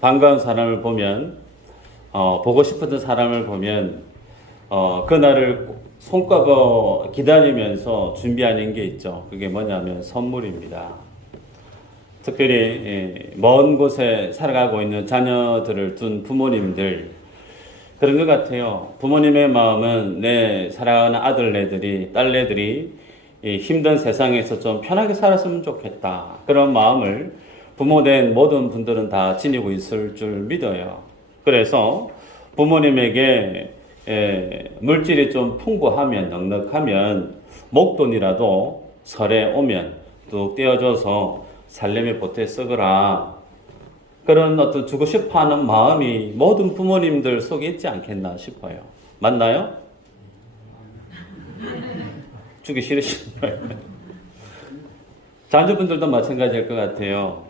반가운 사람을 보면, 보고 싶었던 사람을 보면, 그날을 손꼽아 기다리면서 준비하는 게 있죠. 그게 뭐냐면 선물입니다. 특별히 먼 곳에 살아가고 있는 자녀들을 둔 부모님들, 그런 것 같아요. 부모님의 마음은 내 사랑하는 아들네들이, 딸네들이 이 힘든 세상에서 좀 편하게 살았으면 좋겠다. 그런 마음을 부모된 모든 분들은 다 지니고 있을 줄 믿어요. 그래서 부모님에게 물질이 좀 풍부하면, 넉넉하면 목돈이라도 설에 오면 뚝 떼어줘서 살림에 보태 쓰거라. 그런 어떤 주고 싶어 하는 마음이 모든 부모님들 속에 있지 않겠나 싶어요. 맞나요? 주기 싫으신 거예요. 자녀분들도 마찬가지일 것 같아요.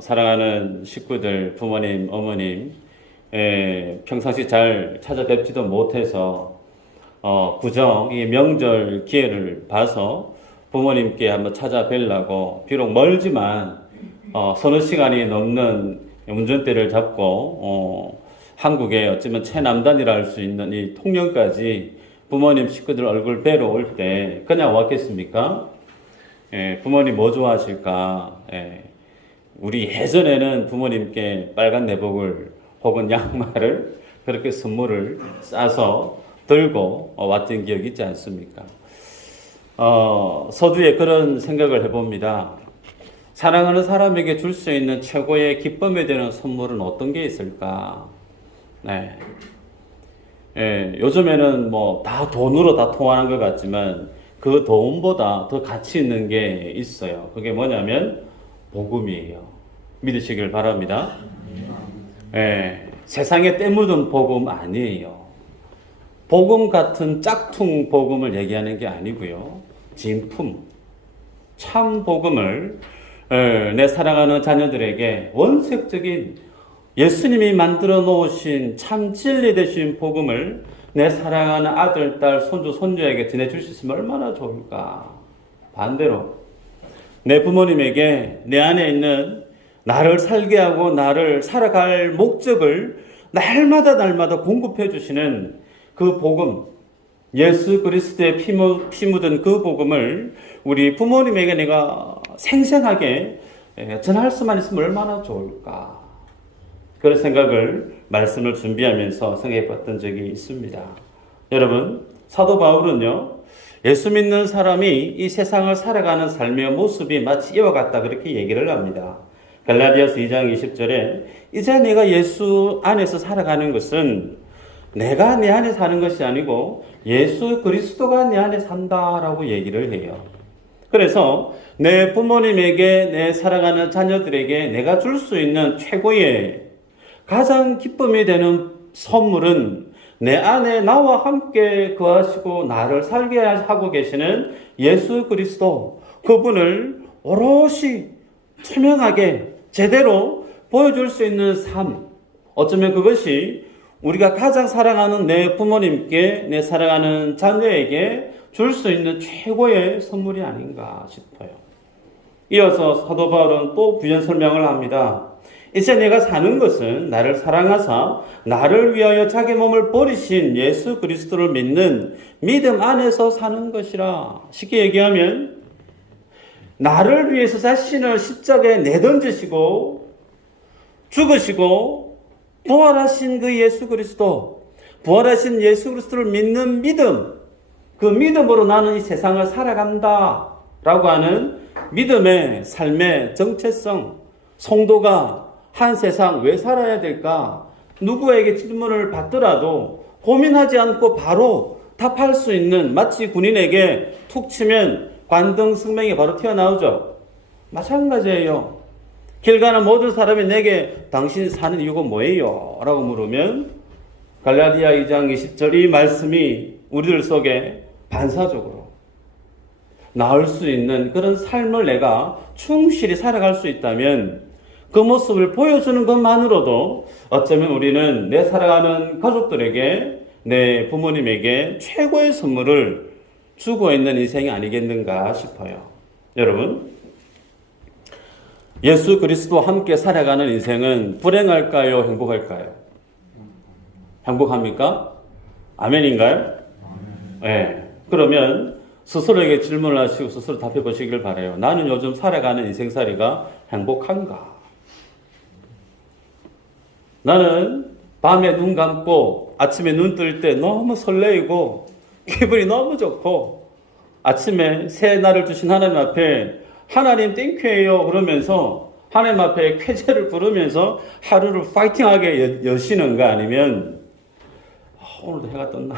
사랑하는 식구들, 부모님, 어머님, 평상시 잘 찾아뵙지도 못해서, 구정, 이 명절 기회를 봐서 부모님께 한번 찾아뵈려고, 비록 멀지만, 서너 시간이 넘는 운전대를 잡고, 한국의 어쩌면 최남단이라 할 수 있는 이 통영까지 부모님 식구들 얼굴 뵈러 올 때 그냥 왔겠습니까? 부모님 뭐 좋아하실까? 우리 예전에는 부모님께 빨간 내복을 혹은 양말을 그렇게 선물을 싸서 들고 왔던 기억이 있지 않습니까? 서두에 그런 생각을 해봅니다. 사랑하는 사람에게 줄 수 있는 최고의 기쁨이 되는 선물은 어떤 게 있을까? 네. 요즘에는 뭐 다 돈으로 다 통하는 것 같지만 그 돈보다 더 가치 있는 게 있어요. 그게 뭐냐면 복음이에요. 믿으시길 바랍니다. 세상에 때묻은 복음 아니에요. 복음 같은 짝퉁 복음을 얘기하는 게 아니고요. 진품, 참 복음을 내 사랑하는 자녀들에게 원색적인 예수님이 만들어 놓으신 참 진리 되신 복음을 내 사랑하는 아들, 딸, 손주, 손녀에게 전해줄 수 있으면 얼마나 좋을까. 반대로 내 부모님에게 내 안에 있는 나를 살게 하고 나를 살아갈 목적을 날마다 공급해 주시는 그 복음, 예수 그리스도의 피 묻은 그 복음을 우리 부모님에게 내가 생생하게 전할 수만 있으면 얼마나 좋을까. 그런 생각을 말씀을 준비하면서 생각해 봤던 적이 있습니다. 여러분, 사도 바울은요, 예수 믿는 사람이 이 세상을 살아가는 삶의 모습이 마치 이와 같다 그렇게 얘기를 합니다. 갈라디아서 2장 20절에 이제 내가 예수 안에서 살아가는 것은 내가 내 안에 사는 것이 아니고 예수 그리스도가 내 안에 산다라고 얘기를 해요. 그래서 내 부모님에게, 내 사랑하는 자녀들에게 내가 줄 수 있는 최고의 가장 기쁨이 되는 선물은 내 안에 나와 함께 거하시고 나를 살게 하고 계시는 예수 그리스도, 그분을 오롯이 투명하게 제대로 보여줄 수 있는 삶. 어쩌면 그것이 우리가 가장 사랑하는 내 부모님께, 내 사랑하는 자녀에게 줄 수 있는 최고의 선물이 아닌가 싶어요. 이어서 사도 바울은 또 부연 설명을 합니다. 이제 내가 사는 것은 나를 사랑하사 나를 위하여 자기 몸을 버리신 예수 그리스도를 믿는 믿음 안에서 사는 것이라. 쉽게 얘기하면 나를 위해서 자신을 십자가에 내던지시고 죽으시고 부활하신 그 예수 그리스도, 부활하신 예수 그리스도를 믿는 믿음, 그 믿음으로 나는 이 세상을 살아간다 라고 하는 믿음의 삶의 정체성, 성도가 한 세상 왜 살아야 될까? 누구에게 질문을 받더라도 고민하지 않고 바로 답할 수 있는, 마치 군인에게 툭 치면 관등 승명이 바로 튀어나오죠. 마찬가지예요. 길 가는 모든 사람이 내게 당신 사는 이유가 뭐예요? 라고 물으면 갈라디아 2장 20절 이 말씀이 우리들 속에 반사적으로 나을 수 있는 그런 삶을 내가 충실히 살아갈 수 있다면 그 모습을 보여주는 것만으로도 어쩌면 우리는 내 살아가는 가족들에게, 내 부모님에게 최고의 선물을 주고 있는 인생이 아니겠는가 싶어요. 여러분, 예수 그리스도와 함께 살아가는 인생은 불행할까요? 행복할까요? 행복합니까? 아멘인가요? 네. 그러면 스스로에게 질문을 하시고 스스로 답해 보시길 바라요. 나는 요즘 살아가는 인생살이가 행복한가? 나는 밤에 눈 감고 아침에 눈 뜰 때 너무 설레이고 기분이 너무 좋고 아침에 새 날을 주신 하나님 앞에 하나님 땡큐예요 그러면서 하나님 앞에 쾌재를 부르면서 하루를 파이팅하게 여시는가 아니면 오늘도 해가 떴나?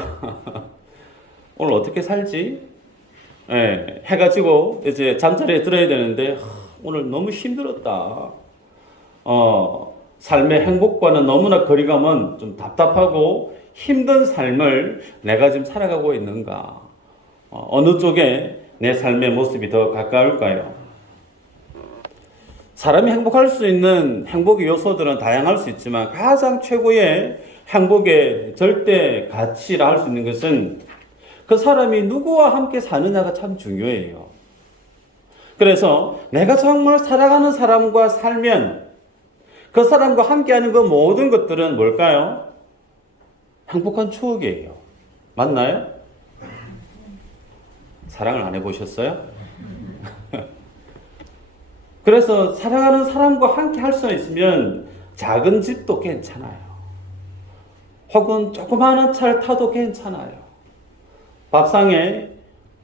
오늘 어떻게 살지? 예, 해가지고 이제 잠자리에 들어야 되는데 오늘 너무 힘들었다. 삶의 행복과는 너무나 거리감은 좀 답답하고 힘든 삶을 내가 지금 살아가고 있는가? 어느 쪽에 내 삶의 모습이 더 가까울까요? 사람이 행복할 수 있는 행복의 요소들은 다양할 수 있지만 가장 최고의 행복의 절대 가치라 할 수 있는 것은 그 사람이 누구와 함께 사느냐가 참 중요해요. 그래서 내가 정말 살아가는 사람과 살면 그 사람과 함께하는 그 모든 것들은 뭘까요? 행복한 추억이에요. 맞나요? 사랑을 안 해보셨어요? 그래서 사랑하는 사람과 함께 할 수 있으면 작은 집도 괜찮아요. 혹은 조그마한 차를 타도 괜찮아요. 밥상에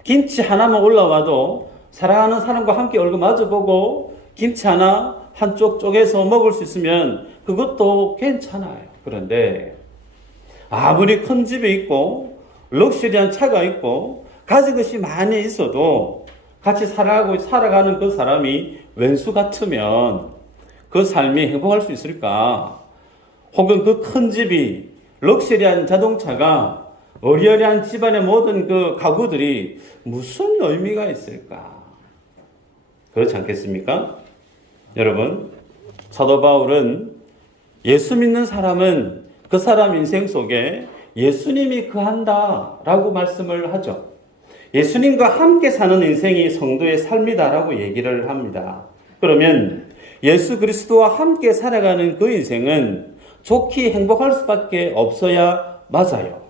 김치 하나만 올라와도 사랑하는 사람과 함께 얼굴 마주보고 김치 하나 한쪽 쪼개서 먹을 수 있으면 그것도 괜찮아요. 그런데 아무리 큰 집이 있고 럭셔리한 차가 있고 가진 것이 많이 있어도 같이 살아가는 그 사람이 왼수 같으면 그 삶이 행복할 수 있을까? 혹은 그 큰 집이 럭셔리한 자동차가 어리어리한 집안의 모든 그 가구들이 무슨 의미가 있을까? 그렇지 않겠습니까? 여러분, 사도 바울은 예수 믿는 사람은 그 사람 인생 속에 예수님이 거한다라고 말씀을 하죠. 예수님과 함께 사는 인생이 성도의 삶이다라고 얘기를 합니다. 그러면 예수 그리스도와 함께 살아가는 그 인생은 좋게 행복할 수밖에 없어야 맞아요.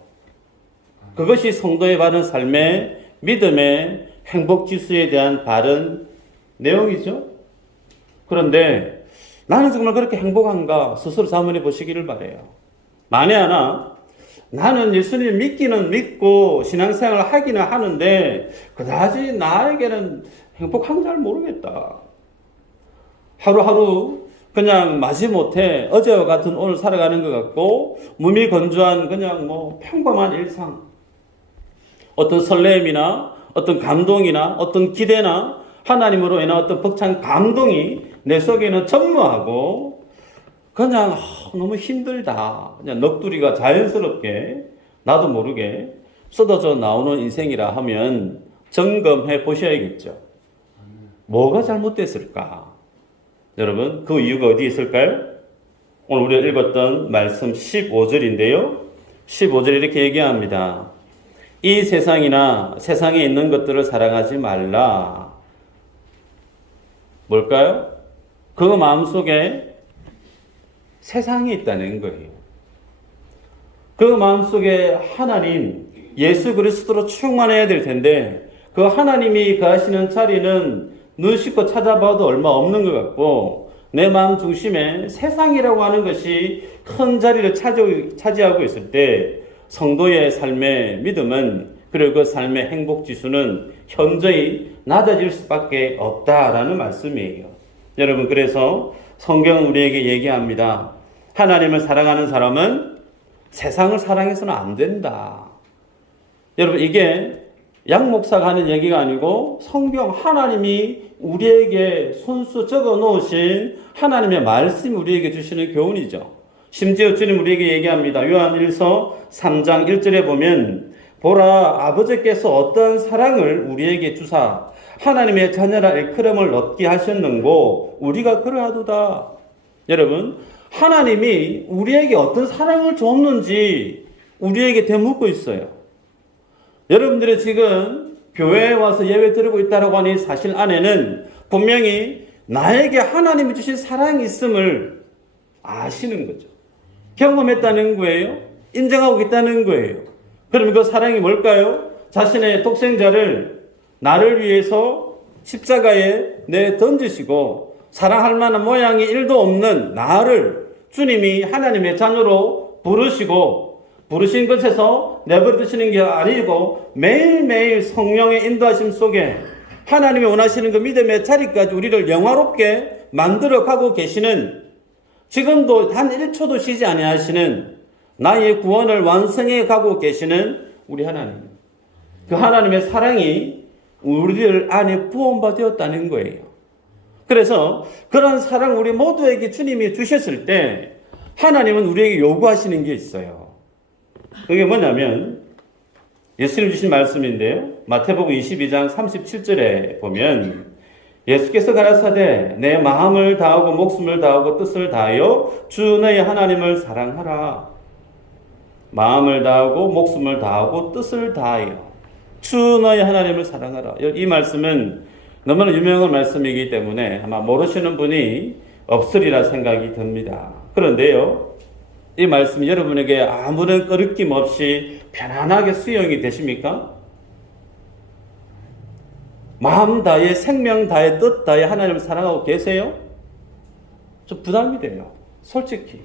그것이 성도의 바른 삶의 믿음의 행복 지수에 대한 바른 내용이죠. 그런데 나는 정말 그렇게 행복한가 스스로 자문해 보시기를 바라요. 만에 하나 나는 예수님 믿기는 믿고 신앙생활을 하기는 하는데 그다지 나에게는 행복한지 잘 모르겠다. 하루하루 그냥 마지못해 어제와 같은 오늘 살아가는 것 같고 무미건조한 그냥 평범한 일상, 어떤 설렘이나 어떤 감동이나 어떤 기대나 하나님으로 인한 어떤 벅찬 감동이 내 속에는 전무하고 그냥 너무 힘들다. 그냥 넋두리가 자연스럽게 나도 모르게 쏟아져 나오는 인생이라 하면 점검해 보셔야겠죠. 뭐가 잘못됐을까? 여러분, 그 이유가 어디에 있을까요? 오늘 우리가 읽었던 말씀 15절인데요. 15절에 이렇게 얘기합니다. 이 세상이나 세상에 있는 것들을 사랑하지 말라. 뭘까요? 그 마음속에 세상이 있다는 거예요. 그 마음속에 하나님, 예수 그리스도로 충만해야 될 텐데 그 하나님이 거하시는 자리는 눈 씻고 찾아봐도 얼마 없는 것 같고 내 마음 중심에 세상이라고 하는 것이 큰 자리를 차지하고 있을 때 성도의 삶의 믿음은 그리고 그 삶의 행복 지수는 현저히 낮아질 수밖에 없다라는 말씀이에요. 여러분, 그래서 성경은 우리에게 얘기합니다. 하나님을 사랑하는 사람은 세상을 사랑해서는 안 된다. 여러분, 이게 양 목사가 하는 얘기가 아니고 성경 하나님이 우리에게 손수 적어 놓으신 하나님의 말씀이 우리에게 주시는 교훈이죠. 심지어 주님 우리에게 얘기합니다. 요한 1서 3장 1절에 보면 보라, 아버지께서 어떤 사랑을 우리에게 주사 하나님의 자녀라 일컬음을 얻게 하셨는고 우리가 그러하도다. 여러분, 하나님이 우리에게 어떤 사랑을 줬는지 우리에게 되묻고 있어요. 여러분들이 지금 교회에 와서 예배 드리고 있다고 하는 사실 안에는 분명히 나에게 하나님이 주신 사랑이 있음을 아시는 거죠. 경험했다는 거예요. 인정하고 있다는 거예요. 그러면 그 사랑이 뭘까요? 자신의 독생자를 나를 위해서 십자가에 내 던지시고 사랑할 만한 모양이 1도 없는 나를 주님이 하나님의 자녀로 부르신 것에서 내버려 두시는 게 아니고 매일매일 성령의 인도하심 속에 하나님이 원하시는 그 믿음의 자리까지 우리를 영화롭게 만들어 가고 계시는, 지금도 단 1초도 쉬지 아니하시는, 나의 구원을 완성해 가고 계시는 우리 하나님. 그 하나님의 사랑이 우리들 안에 부원받았다는 거예요. 그래서 그런 사랑 우리 모두에게 주님이 주셨을 때 하나님은 우리에게 요구하시는 게 있어요. 그게 뭐냐면 예수님 주신 말씀인데요. 마태복음 22장 37절에 보면 예수께서 가라사대 내 마음을 다하고 목숨을 다하고 뜻을 다하여 주 너의 하나님을 사랑하라. 마음을 다하고 목숨을 다하고 뜻을 다하여 주 너의 하나님을 사랑하라. 이 말씀은 너무나 유명한 말씀이기 때문에 아마 모르시는 분이 없으리라 생각이 듭니다. 그런데요, 이 말씀이 여러분에게 아무런 끄러낌 없이 편안하게 수용이 되십니까? 마음 다해, 생명 다해, 뜻 다해 하나님을 사랑하고 계세요? 좀 부담이 돼요. 솔직히.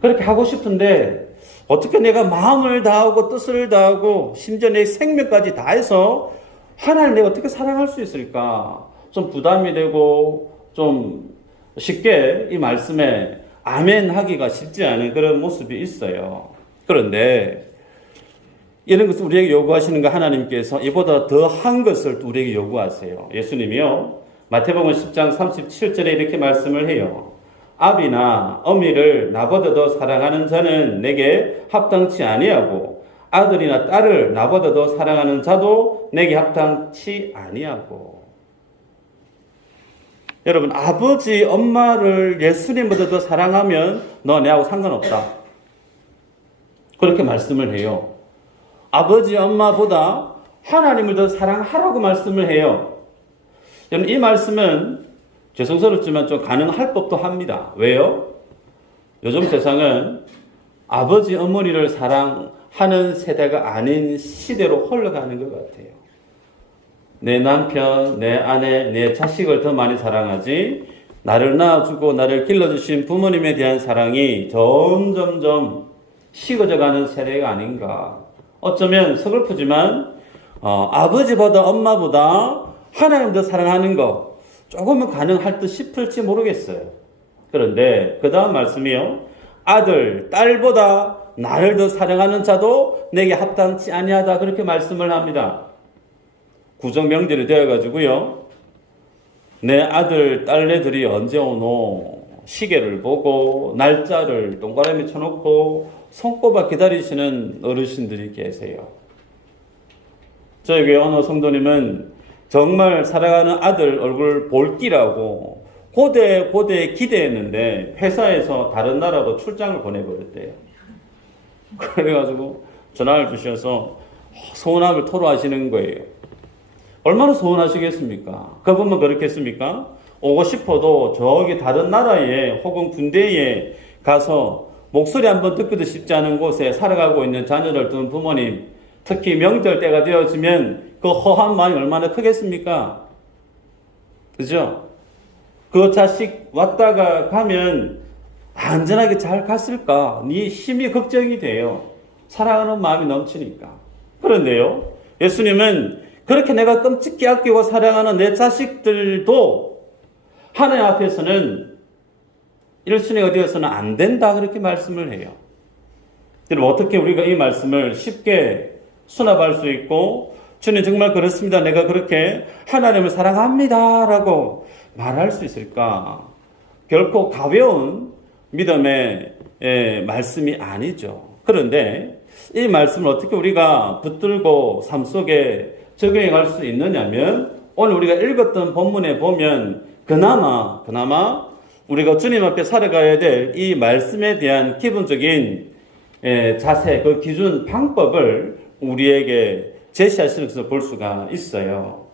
그렇게 하고 싶은데 어떻게 내가 마음을 다하고 뜻을 다하고 심지어 내 생명까지 다해서 하나님을 내가 어떻게 사랑할 수 있을까? 좀 부담이 되고 좀 쉽게 이 말씀에 아멘 하기가 쉽지 않은 그런 모습이 있어요. 그런데 이런 것을 우리에게 요구하시는 거 하나님께서 이보다 더 한 것을 또 우리에게 요구하세요. 예수님이요, 마태복음 10장 37절에 이렇게 말씀을 해요. 아비나 어미를 나보다 더 사랑하는 자는 내게 합당치 아니하고 아들이나 딸을 나보다 더 사랑하는 자도 내게 합당치 아니하고. 여러분, 아버지, 엄마를 예수님보다 더 사랑하면 너 내하고 상관없다. 그렇게 말씀을 해요. 아버지, 엄마보다 하나님을 더 사랑하라고 말씀을 해요. 여러분, 이 말씀은 죄송스럽지만 좀 가능할 법도 합니다. 왜요? 요즘 세상은 아버지, 어머니를 사랑하는 세대가 아닌 시대로 흘러가는 것 같아요. 내 남편, 내 아내, 내 자식을 더 많이 사랑하지, 나를 낳아주고 나를 길러주신 부모님에 대한 사랑이 점점점 식어져가는 세대가 아닌가. 어쩌면 서글프지만 아버지보다 엄마보다 하나님 더 사랑하는 거 조금은 가능할 듯 싶을지 모르겠어요. 그런데 그 다음 말씀이요, 아들, 딸보다 나를 더 사랑하는 자도 내게 합당치 아니하다. 그렇게 말씀을 합니다. 구정명절이 되어가지고요, 내 아들, 딸내들이 언제 오노 시계를 보고 날짜를 동그라미 쳐놓고 손꼽아 기다리시는 어르신들이 계세요. 저희 교회 어느 성도님은 정말 사랑하는 아들 얼굴 볼 끼라고 고대 기대했는데 회사에서 다른 나라로 출장을 보내버렸대요. 그래가지고 전화를 주셔서 서운함을 토로하시는 거예요. 얼마나 서운하시겠습니까? 그분만 그렇겠습니까? 오고 싶어도 저기 다른 나라에 혹은 군대에 가서 목소리 한번 듣기도 쉽지 않은 곳에 살아가고 있는 자녀를 둔 부모님, 특히 명절 때가 되어지면 그 허한 마음이 얼마나 크겠습니까? 그죠? 그 자식 왔다가 가면 안전하게 잘 갔을까? 네 심히 걱정이 돼요. 사랑하는 마음이 넘치니까. 그런데요, 예수님은 그렇게 내가 끔찍히 아끼고 사랑하는 내 자식들도 하나님 앞에서는 1순위가 되어서는 안 된다. 그렇게 말씀을 해요. 여러분, 어떻게 우리가 이 말씀을 쉽게 수납할 수 있고, 주님 정말 그렇습니다, 내가 그렇게 하나님을 사랑합니다 라고 말할 수 있을까? 결코 가벼운 믿음의 말씀이 아니죠. 그런데 이 말씀을 어떻게 우리가 붙들고 삶 속에 적용해 갈 수 있느냐면, 오늘 우리가 읽었던 본문에 보면 그나마 우리가 주님 앞에 살아가야 될 이 말씀에 대한 기본적인 자세, 그 기준, 방법을 우리에게 제시하시는 것을 볼 수가 있어요.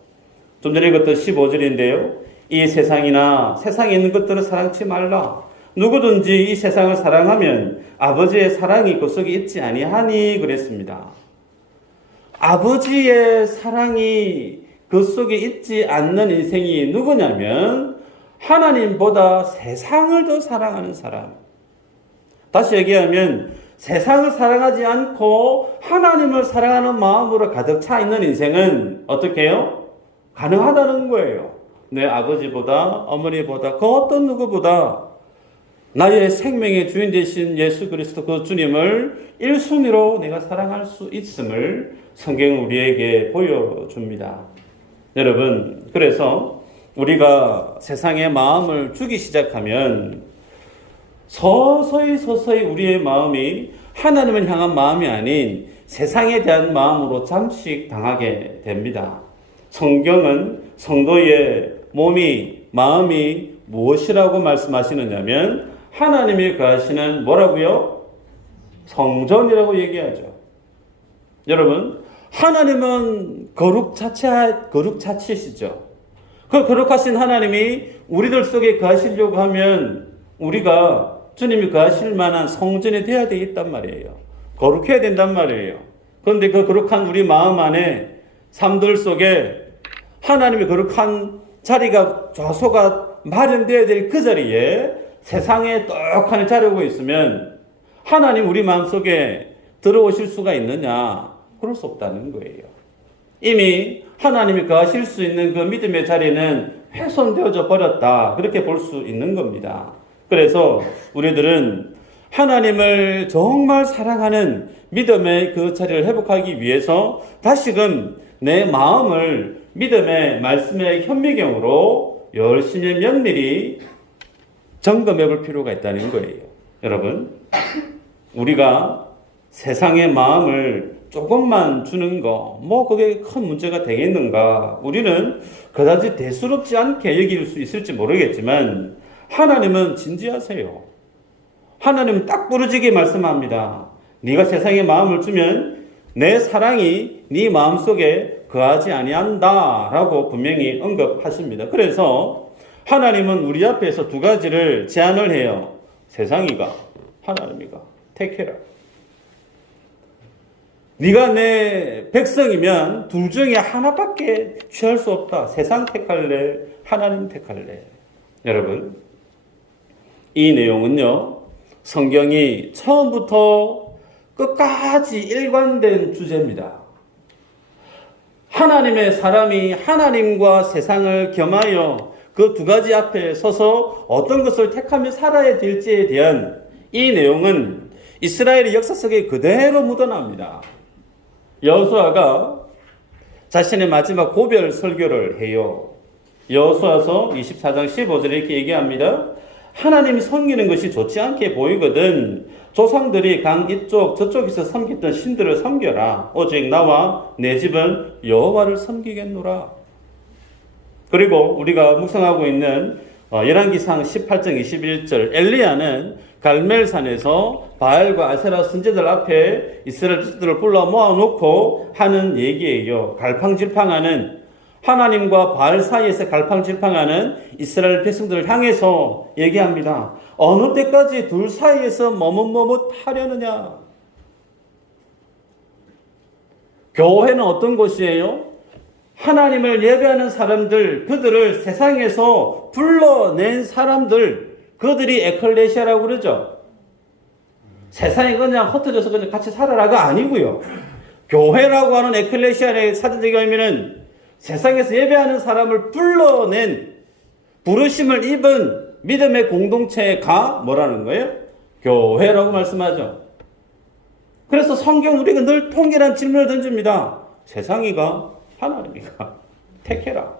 좀 전에 읽었던 15절인데요. 이 세상이나 세상에 있는 것들을 사랑치 말라. 누구든지 이 세상을 사랑하면 아버지의 사랑이 그 속에 있지 아니하니 그랬습니다. 아버지의 사랑이 그 속에 있지 않는 인생이 누구냐면 하나님보다 세상을 더 사랑하는 사람. 다시 얘기하면 세상을 사랑하지 않고 하나님을 사랑하는 마음으로 가득 차 있는 인생은 어떻게 해요? 가능하다는 거예요. 내 아버지보다 어머니보다 그 어떤 누구보다 나의 생명의 주인 되신 예수 그리스도 그 주님을 1순위로 내가 사랑할 수 있음을 성경은 우리에게 보여줍니다. 여러분, 그래서 우리가 세상의 마음을 주기 시작하면 서서히 우리의 마음이 하나님을 향한 마음이 아닌 세상에 대한 마음으로 잠식 당하게 됩니다. 성경은 성도의 몸이, 마음이 무엇이라고 말씀하시느냐면 하나님이 거하시는 뭐라고요? 성전이라고 얘기하죠. 여러분, 하나님은 거룩 자체시죠. 그 거룩하신 하나님이 우리들 속에 거하시려고 하면 우리가 주님이 거하실 만한 성전이 되어야 되겠단 말이에요. 거룩해야 된단 말이에요. 그런데 그 거룩한 우리 마음 안에 삶들 속에 하나님의 거룩한 자리가 좌소가 마련되어야 될 그 자리에 세상에 떡하니 자리하고 있으면 하나님 우리 마음속에 들어오실 수가 있느냐? 그럴 수 없다는 거예요. 이미 하나님이 거하실 수 있는 그 믿음의 자리는 훼손되어져 버렸다. 그렇게 볼 수 있는 겁니다. 그래서 우리들은 하나님을 정말 사랑하는 믿음의 그 자리를 회복하기 위해서 다시금 내 마음을 믿음의 말씀의 현미경으로 열심히 면밀히 점검해 볼 필요가 있다는 거예요. 여러분, 우리가 세상의 마음을 조금만 주는 거, 그게 큰 문제가 되겠는가? 우리는 그다지 대수롭지 않게 여길 수 있을지 모르겠지만 하나님은 진지하세요. 하나님은 딱 부러지게 말씀합니다. 네가 세상에 마음을 주면 내 사랑이 네 마음속에 거하지 아니한다 라고 분명히 언급하십니다. 그래서 하나님은 우리 앞에서 두 가지를 제안을 해요. 세상이가 하나님이가 택해라. 네가 내 백성이면 둘 중에 하나밖에 취할 수 없다. 세상 택할래? 하나님 택할래? 여러분, 이 내용은요, 성경이 처음부터 끝까지 일관된 주제입니다. 하나님의 사람이 하나님과 세상을 겸하여 그 두 가지 앞에 서서 어떤 것을 택하며 살아야 될지에 대한 이 내용은 이스라엘의 역사 속에 그대로 묻어납니다. 여호수아가 자신의 마지막 고별 설교를 해요. 여호수아서 24장 15절에 이렇게 얘기합니다. 하나님이 섬기는 것이 좋지 않게 보이거든 조상들이 강 이쪽 저쪽에서 섬겼던 신들을 섬겨라. 오직 나와 내 집은 여호와를 섬기겠노라. 그리고 우리가 묵상하고 있는 열왕기상 18장 21절 엘리야는 갈멜산에서 바알과 아세라 선지자들 앞에 이스라엘 백성들을 불러 모아놓고 하는 얘기예요. 갈팡질팡하는 하나님과 바알 사이에서 갈팡질팡하는 이스라엘 백성들을 향해서 얘기합니다. 어느 때까지 둘 사이에서 머뭇머뭇하려느냐? 교회는 어떤 곳이에요? 하나님을 예배하는 사람들, 그들을 세상에서 불러낸 사람들, 그들이 에클레시아라고 그러죠. 세상에 그냥 흩어져서 그냥 같이 살아라가 아니고요. 교회라고 하는 에클레시아의 사전적인 의미는 세상에서 예배하는 사람을 불러낸 부르심을 입은 믿음의 공동체가 뭐라는 거예요? 교회라고 말씀하죠. 그래서 성경은 우리가 늘 통일한 질문을 던집니다. 세상이가 하나님이가 택해라.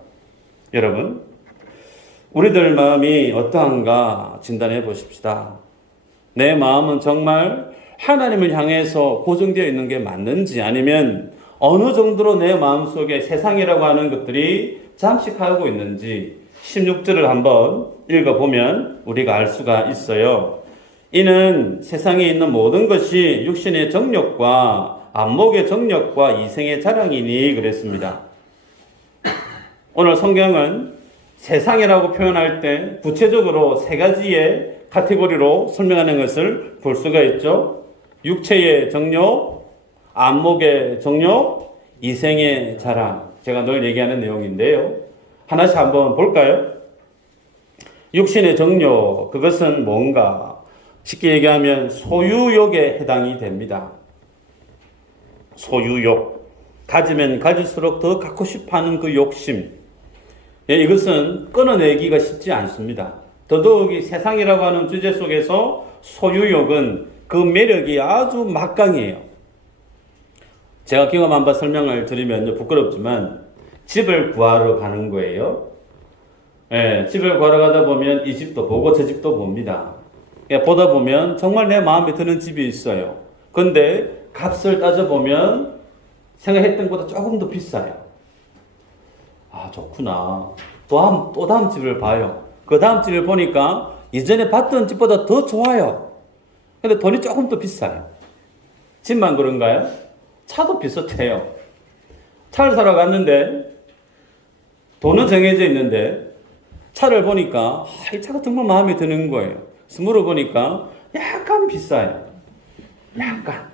여러분, 우리들 마음이 어떠한가 진단해 보십시다. 내 마음은 정말 하나님을 향해서 고정되어 있는 게 맞는지, 아니면 어느 정도로 내 마음속에 세상이라고 하는 것들이 잠식하고 있는지 16절을 한번 읽어보면 우리가 알 수가 있어요. 이는 세상에 있는 모든 것이 육신의 정욕과 안목의 정력과 이생의 자랑이니 그랬습니다. 오늘 성경은 세상이라고 표현할 때 구체적으로 세 가지의 카테고리로 설명하는 것을 볼 수가 있죠. 육체의 정욕, 안목의 정욕, 이생의 자랑. 제가 늘 얘기하는 내용인데요. 하나씩 한번 볼까요? 육신의 정욕, 그것은 뭔가? 쉽게 얘기하면 소유욕에 해당이 됩니다. 소유욕. 가지면 가질수록 더 갖고 싶어 하는 그 욕심. 예, 이것은 끊어내기가 쉽지 않습니다. 더더욱이 세상이라고 하는 주제 속에서 소유욕은 그 매력이 아주 막강해요. 제가 경험 한번 설명을 드리면 부끄럽지만 집을 구하러 가는 거예요. 예, 집을 구하러 가다 보면 이 집도 보고 저 집도 봅니다. 예, 보다 보면 정말 내 마음에 드는 집이 있어요. 근데 값을 따져보면 생각했던 것보다 조금 더 비싸요. 아, 좋구나. 또 다음 집을 봐요. 그 다음 집을 보니까 이전에 봤던 집보다 더 좋아요. 근데 돈이 조금 더 비싸요. 집만 그런가요? 차도 비슷해요. 차를 사러 갔는데 돈은 정해져 있는데 차를 보니까 이 차가 정말 마음에 드는 거예요. 그래서 물어보니까 약간 비싸요. 약간.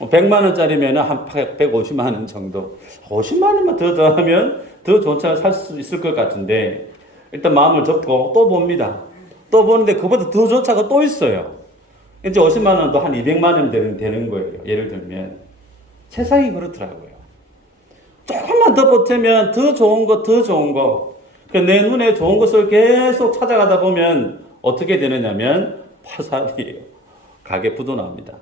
100만 원짜리면 한 150만 원 정도. 50만 원만 더 더하면 더 좋은 차를 살 수 있을 것 같은데 일단 마음을 접고 또 봅니다. 또 보는데 그보다 더 좋은 차가 또 있어요. 이제 50만 원도 한 200만 원 되는 거예요. 예를 들면. 세상이 그렇더라고요. 조금만 더 보태면 더 좋은 거. 내 눈에 좋은 것을 계속 찾아가다 보면 어떻게 되느냐면 파산이에요. 가게 부도납니다.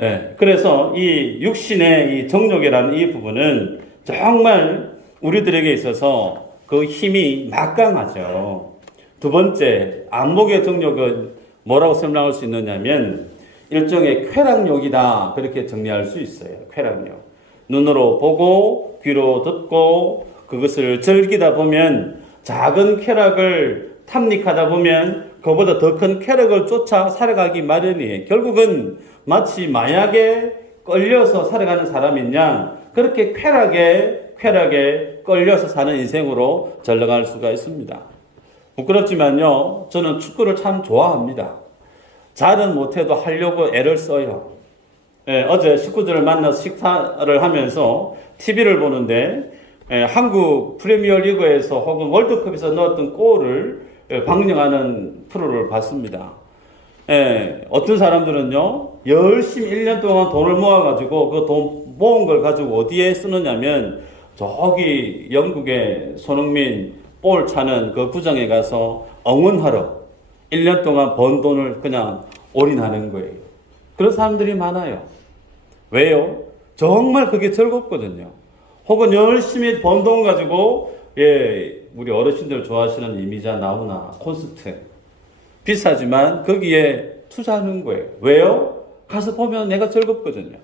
예, 그래서 이 육신의 이 정욕이라는 이 부분은 정말 우리들에게 있어서 그 힘이 막강하죠. 두 번째, 안목의 정욕은 뭐라고 설명할 수 있느냐면 일종의 쾌락욕이다. 그렇게 정리할 수 있어요. 쾌락욕. 눈으로 보고 귀로 듣고 그것을 즐기다 보면 작은 쾌락을 탐닉하다 보면 그보다 더 큰 쾌락을 쫓아 살아가기 마련이에요. 결국은 마치 마약에 끌려서 살아가는 사람이냐 그렇게 쾌락에 끌려서 사는 인생으로 전락할 수가 있습니다. 부끄럽지만요, 저는 축구를 참 좋아합니다. 잘은 못해도 하려고 애를 써요. 예, 어제 식구들을 만나서 식사를 하면서 TV를 보는데 한국 프리미어리그에서 혹은 월드컵에서 넣었던 골을 방영하는 프로를 봤습니다. 어떤 사람들은요, 열심히 1년 동안 돈을 모아가지고 그 돈 모은 걸 가지고 어디에 쓰느냐면 저기 영국의 손흥민 볼 차는 그 구장에 가서 응원하러 1년 동안 번 돈을 그냥 올인하는 거예요. 그런 사람들이 많아요. 왜요? 정말 그게 즐겁거든요. 혹은 열심히 번 돈 가지고 우리 어르신들 좋아하시는 이미자 나훈아 콘서트 비싸지만 거기에 투자하는 거예요. 왜요? 가서 보면 내가 즐겁거든요.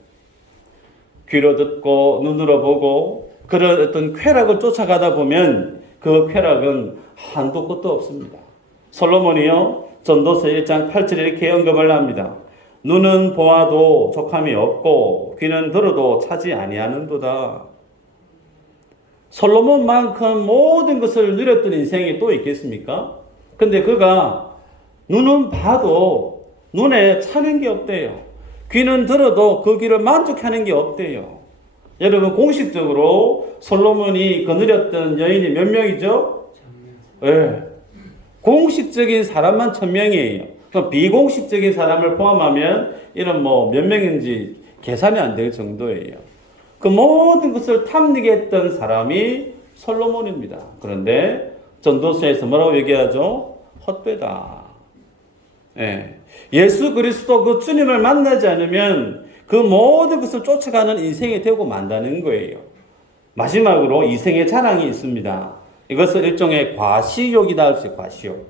귀로 듣고 눈으로 보고 그런 어떤 쾌락을 쫓아가다 보면 그 쾌락은 한도 끝도 없습니다. 솔로몬이요 전도서 1장 8절에 이렇게 언급을 합니다. 눈은 보아도 족함이 없고 귀는 들어도 차지 아니하는도다. 솔로몬만큼 모든 것을 누렸던 인생이 또 있겠습니까? 근데 그가 눈은 봐도 눈에 차는 게 없대요. 귀는 들어도 그 귀를 만족하는 게 없대요. 여러분 공식적으로 솔로몬이 거느렸던 여인이 몇 명이죠? 네. 공식적인 사람만 1000명이에요. 그럼 비공식적인 사람을 포함하면 이런 몇 명인지 계산이 안 될 정도예요. 그 모든 것을 탐닉했던 사람이 솔로몬입니다. 그런데 전도서에서 뭐라고 얘기하죠? 헛되다. 예수 그리스도 그 주님을 만나지 않으면 그 모든 것을 쫓아가는 인생이 되고 만다는 거예요. 마지막으로 이생의 자랑이 있습니다. 이것은 일종의 과시욕이다 할 수 있어요. 과시욕.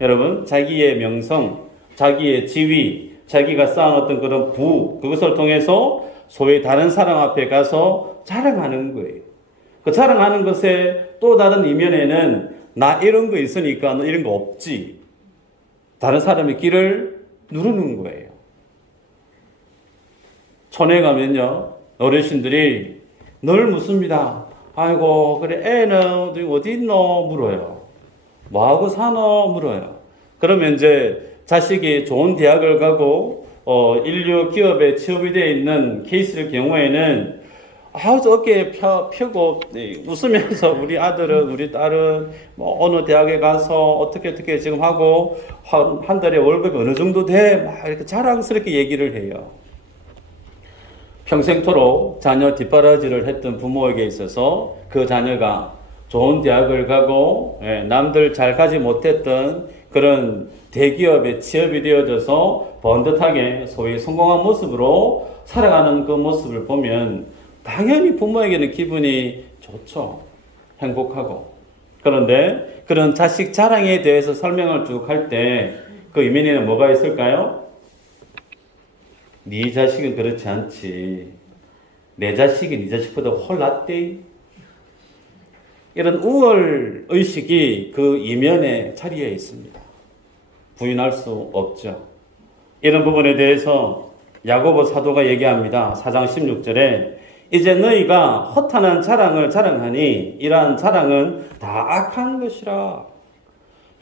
여러분 자기의 명성, 자기의 지위, 자기가 쌓은 어떤 그런 그것을 통해서 소위 다른 사람 앞에 가서 자랑하는 거예요. 그 자랑하는 것의 또 다른 이면에는 나 이런 거 있으니까 너 이런 거 없지. 다른 사람의 길을 누르는 거예요. 촌에 가면요 어르신들이 늘 묻습니다. 아이고, 그래, 애는 어디 있노? 물어요. 뭐하고 사노? 물어요. 그러면 이제 자식이 좋은 대학을 가고, 인류 기업에 취업이 되어 있는 케이스의 경우에는 아주 어깨에 펴고 웃으면서 우리 아들은, 우리 딸은 뭐 어느 대학에 가서 어떻게 지금 하고, 한 달에 월급이 어느 정도 돼? 막 이렇게 자랑스럽게 얘기를 해요. 평생토록 자녀 뒷바라지를 했던 부모에게 있어서 그 자녀가 좋은 대학을 가고 남들 잘 가지 못했던 그런 대기업에 취업이 되어져서 번듯하게 소위 성공한 모습으로 살아가는 그 모습을 보면 당연히 부모에게는 기분이 좋죠. 행복하고. 그런데 그런 자식 자랑에 대해서 설명을 쭉 할 때 그 이면에는 뭐가 있을까요? 네 자식은 그렇지 않지. 내 자식이 네 자식보다 훨 낫대. 이런 우월 의식이 그 이면에 자리에 있습니다. 부인할 수 없죠. 이런 부분에 대해서 야고보 사도가 얘기합니다. 4장 16절에 이제 너희가 허탄한 자랑을 자랑하니 이러한 자랑은 다 악한 것이라.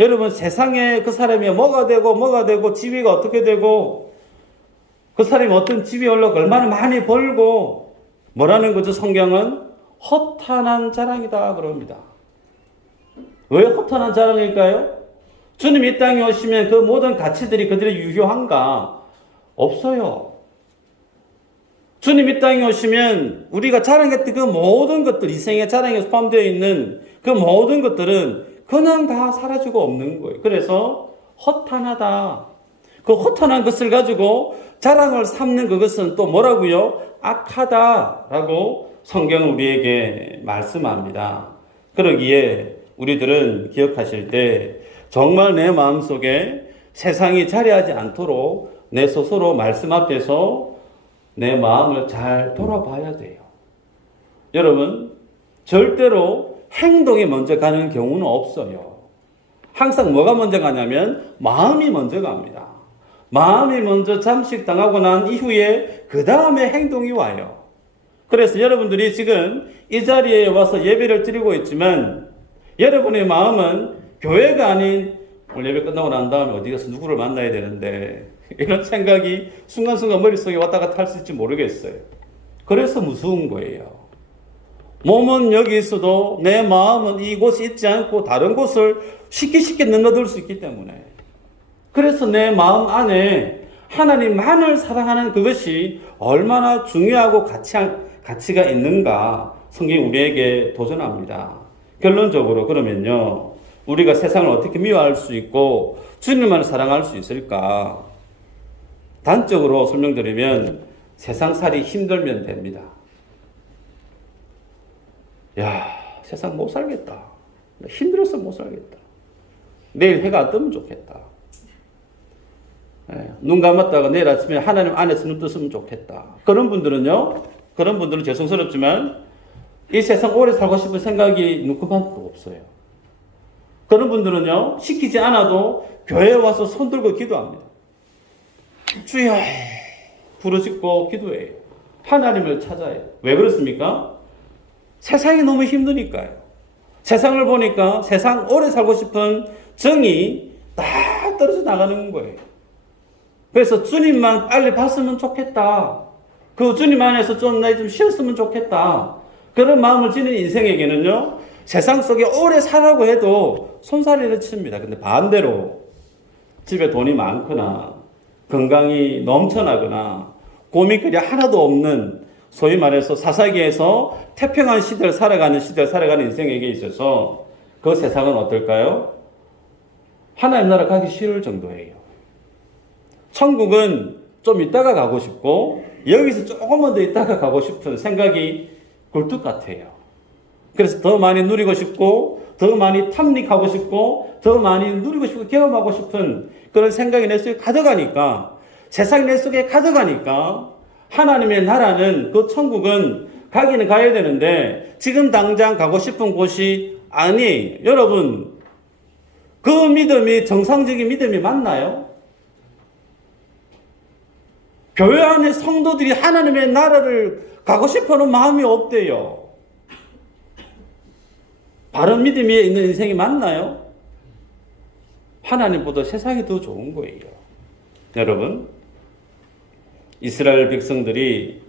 여러분, 세상에 그 사람이 뭐가 되고 지위가 어떻게 되고 그 사람이 어떤 집이 올라고 얼마나 많이 벌고 뭐라는 거죠? 성경은 허탄한 자랑이다 그럽니다. 왜 허탄한 자랑일까요? 주님 이 땅에 오시면 그 모든 가치들이 그들의 유효한가? 없어요. 주님 이 땅에 오시면 우리가 자랑했던 그 모든 것들, 이생의 자랑에 포함되어 있는 그 모든 것들은 그냥 다 사라지고 없는 거예요. 그래서 허탄하다. 그 허탄한 것을 가지고 자랑을 삼는 그것은 또 뭐라고요? 악하다라고 성경은 우리에게 말씀합니다. 그러기에 우리들은 기억하실 때 정말 내 마음속에 세상이 자리하지 않도록 내 스스로 말씀 앞에서 내 마음을 잘 돌아봐야 돼요. 여러분, 절대로 행동이 먼저 가는 경우는 없어요. 항상 뭐가 먼저 가냐면 마음이 먼저 갑니다. 마음이 먼저 잠식당하고 난 이후에 그 다음에 행동이 와요. 그래서 여러분들이 지금 이 자리에 와서 예배를 드리고 있지만 여러분의 마음은 교회가 아닌 오늘 예배 끝나고 난 다음에 어디 가서 누구를 만나야 되는데 이런 생각이 순간순간 머릿속에 왔다 갔다 할 수 있을지 모르겠어요. 그래서 무서운 거예요. 몸은 여기 있어도 내 마음은 이곳에 있지 않고 다른 곳을 쉽게 넘어들 수 있기 때문에 그래서 내 마음 안에 하나님만을 사랑하는 그것이 얼마나 중요하고 가치가 있는가 성경이 우리에게 도전합니다. 결론적으로 그러면요, 우리가 세상을 어떻게 미워할 수 있고 주님만을 사랑할 수 있을까? 단적으로 설명드리면 세상살이 힘들면 됩니다. 야, 세상 못 살겠다. 힘들어서 못 살겠다. 내일 해가 뜨면 좋겠다. 눈 감았다가 내일 아침에 하나님 안에서 눈 뜨면 좋겠다. 그런 분들은 죄송스럽지만 이 세상 오래 살고 싶은 생각이 눈금만도 없어요. 그런 분들은요, 시키지 않아도 교회에 와서 손 들고 기도합니다. 주여 부르짖고 기도해요. 하나님을 찾아요. 왜 그렇습니까? 세상이 너무 힘드니까요. 세상을 보니까 세상 오래 살고 싶은 정이 다 떨어져 나가는 거예요. 그래서 주님만 빨리 봤으면 좋겠다. 그 주님 안에서 좀 쉬었으면 좋겠다. 그런 마음을 지닌 인생에게는요, 세상 속에 오래 살라고 해도 손살이를 칩니다. 근데 반대로 집에 돈이 많거나 건강이 넘쳐나거나 고민거리 하나도 없는 소위 말해서 사사기에서 태평한 시대를 살아가는 인생에게 있어서 그 세상은 어떨까요? 하나님 나라 가기 싫을 정도예요. 천국은 좀 있다가 가고 싶고 여기서 조금만 더 있다가 가고 싶은 생각이 굴뚝 같아요. 그래서 더 많이 누리고 싶고 더 많이 탐닉하고 싶고 더 많이 누리고 싶고 경험하고 싶은 그런 생각이 내 속에 가득하니까, 세상이 내 속에 가득하니까 하나님의 나라는, 그 천국은 가기는 가야 되는데 지금 당장 가고 싶은 곳이 아니에요. 여러분, 그 믿음이 정상적인 믿음이 맞나요? 교회 안에 성도들이 하나님의 나라를 가고 싶어하는 마음이 없대요. 바른 믿음 위에 있는 인생이 맞나요? 하나님보다 세상이 더 좋은 거예요. 여러분, 이스라엘 백성들이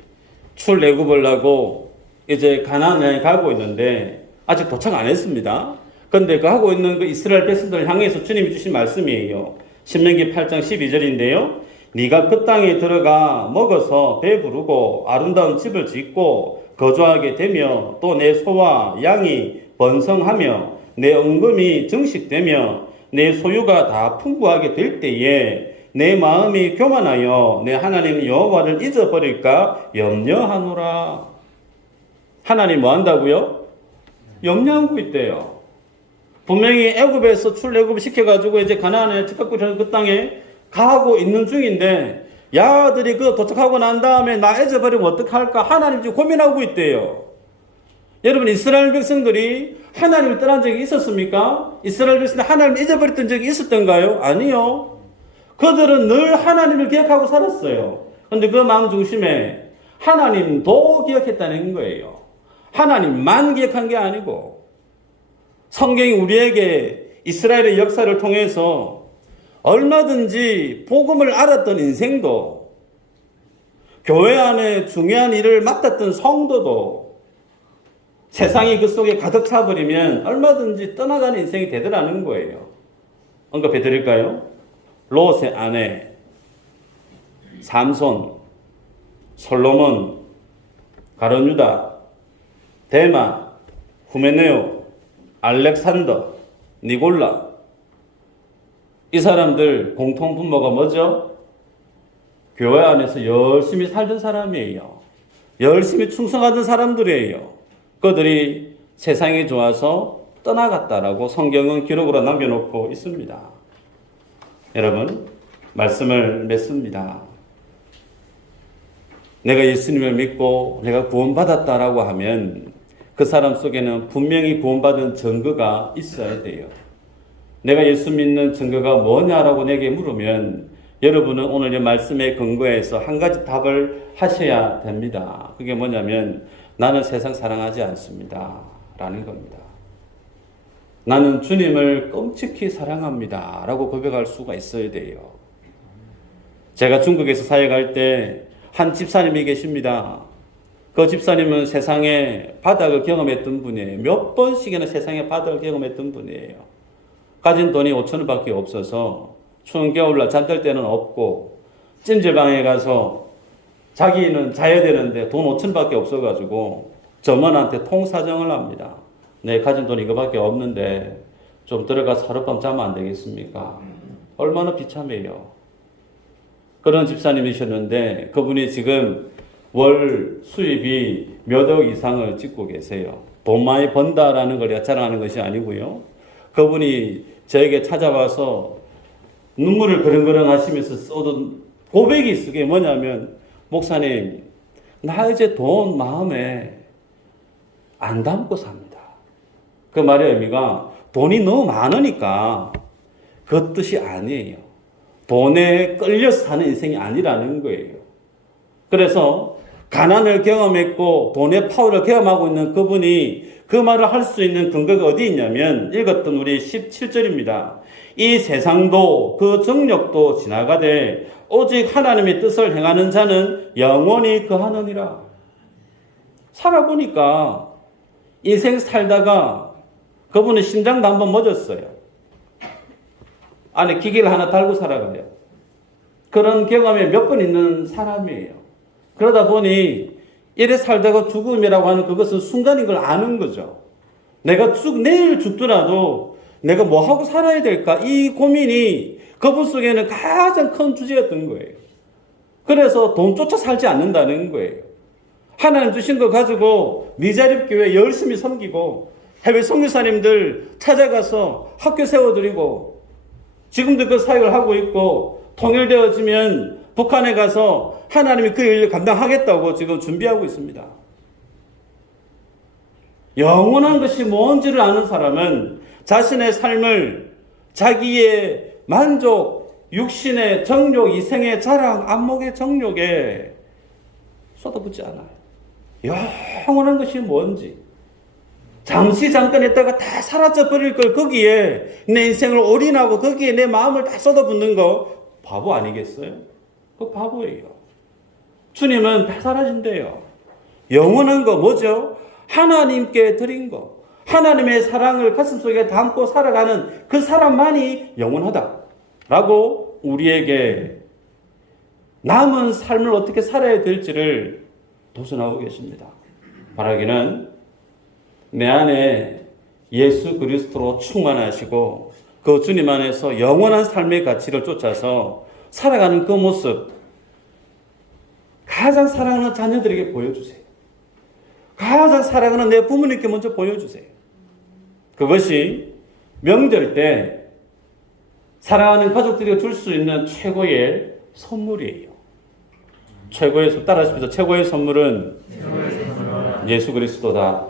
출애굽을 하고 이제 가나안에 가고 있는데 아직 도착 안 했습니다. 그런데 그 하고 있는 그 이스라엘 백성들을 향해서 주님이 주신 말씀이에요. 신명기 8장 12절인데요. 네가 그 땅에 들어가 먹어서 배부르고 아름다운 집을 짓고 거주하게 되며 또 내 소와 양이 번성하며 내 은금이 정식되며 내 소유가 다 풍부하게 될 때에 내 마음이 교만하여 내 하나님 여호와를 잊어버릴까 염려하노라. 하나님 뭐 한다고요? 염려하고 있대요. 분명히 애굽에서 출애굽 시켜가지고 이제 가나안에 집값고 그 땅에 가고 있는 중인데 야들이 그 도착하고 난 다음에 나 잊어버리면 어떡할까 하나님 지금 고민하고 있대요. 여러분, 이스라엘 백성들이 하나님을 떠난 적이 있었습니까? 이스라엘 백성들이 하나님을 잊어버렸던 적이 있었던가요? 아니요. 그들은 늘 하나님을 기억하고 살았어요. 그런데 그 마음 중심에 하나님도 기억했다는 거예요. 하나님만 기억한 게 아니고 성경이 우리에게 이스라엘의 역사를 통해서 얼마든지 복음을 알았던 인생도, 교회 안에 중요한 일을 맡았던 성도도 세상이 그 속에 가득 차버리면 얼마든지 떠나가는 인생이 되더라는 거예요. 언급해 드릴까요? 롯의 아내, 삼손, 솔로몬, 가룟유다, 데마, 후메네오, 알렉산더, 니골라. 이 사람들 공통분모가 뭐죠? 교회 안에서 열심히 살던 사람이에요. 열심히 충성하던 사람들이에요. 그들이 세상이 좋아서 떠나갔다라고 성경은 기록으로 남겨놓고 있습니다. 여러분, 말씀을 맺습니다. 내가 예수님을 믿고 내가 구원받았다라고 하면 그 사람 속에는 분명히 구원받은 증거가 있어야 돼요. 내가 예수 믿는 증거가 뭐냐라고 내게 물으면 여러분은 오늘 이 말씀에 근거해서 한 가지 답을 하셔야 됩니다. 그게 뭐냐면 나는 세상 사랑하지 않습니다 라는 겁니다. 나는 주님을 끔찍히 사랑합니다 라고 고백할 수가 있어야 돼요. 제가 중국에서 사역할 때 한 집사님이 계십니다. 그 집사님은 세상에 바닥을 경험했던 분이에요. 몇 번씩이나 세상에 바닥을 경험했던 분이에요. 가진 돈이 5,000원밖에 없어서 추운 겨울날 잠들 때는 없고 찜질방에 가서 자기는 자야 되는데 돈 5,000원밖에 없어가지고 점원한테 통사정을 합니다. 내 가진 돈이 이거밖에 없는데 좀 들어가서 하룻밤 자면 안 되겠습니까? 얼마나 비참해요. 그런 집사님이셨는데 그분이 지금 월 수입이 몇 억 이상을 찍고 계세요. 돈 많이 번다라는 걸 자랑하는 것이 아니고요. 그분이 저에게 찾아와서 눈물을 그렁그렁 하시면서 쏟은 고백이 있어. 그게 뭐냐면, 목사님, 나 이제 돈 마음에 안 담고 삽니다. 그 말의 의미가 돈이 너무 많으니까 그 뜻이 아니에요. 돈에 끌려서 사는 인생이 아니라는 거예요. 그래서 가난을 경험했고 돈의 파워를 경험하고 있는 그분이 그 말을 할 수 있는 근거가 어디 있냐면 읽었던 우리 17절입니다. 이 세상도 그 정력도 지나가되 오직 하나님의 뜻을 행하는 자는 영원히 거하느니라. 살아보니까 인생 살다가 그분은 심장도 한번 멎었어요. 안에 기계를 하나 달고 살아가요. 그런 경험이 몇 번 있는 사람이에요. 그러다 보니 이래 살다가 죽음이라고 하는 그것은 순간인 걸 아는 거죠. 내가 내일 죽더라도 내가 뭐 하고 살아야 될까? 이 고민이 그분 속에는 가장 큰 주제였던 거예요. 그래서 돈 쫓아 살지 않는다는 거예요. 하나님 주신 거 가지고 미자립교회 열심히 섬기고 해외 선교사님들 찾아가서 학교 세워드리고 지금도 그 사역을 하고 있고 통일되어지면 북한에 가서 하나님이 그 일을 감당하겠다고 지금 준비하고 있습니다. 영원한 것이 뭔지를 아는 사람은 자신의 삶을 자기의 만족, 육신의 정욕, 이생의 자랑, 안목의 정욕에 쏟아붓지 않아요. 영원한 것이 뭔지, 잠시 잠깐 했다가 다 사라져 버릴 걸 거기에 내 인생을 올인하고 거기에 내 마음을 다 쏟아붓는 거 바보 아니겠어요? 그 바보예요. 주님은 다 사라진대요. 영원한 거 뭐죠? 하나님께 드린 거. 하나님의 사랑을 가슴속에 담고 살아가는 그 사람만이 영원하다라고 우리에게 남은 삶을 어떻게 살아야 될지를 도전하고 계십니다. 바라기는 내 안에 예수 그리스도로 충만하시고 그 주님 안에서 영원한 삶의 가치를 쫓아서 살아가는 그 모습 가장 사랑하는 자녀들에게 보여주세요. 가장 사랑하는 내 부모님께 먼저 보여주세요. 그것이 명절 때 사랑하는 가족들이 줄 수 있는 최고의 선물이에요. 최고의, 따라하십시오. 최고의 선물은 예수 그리스도다.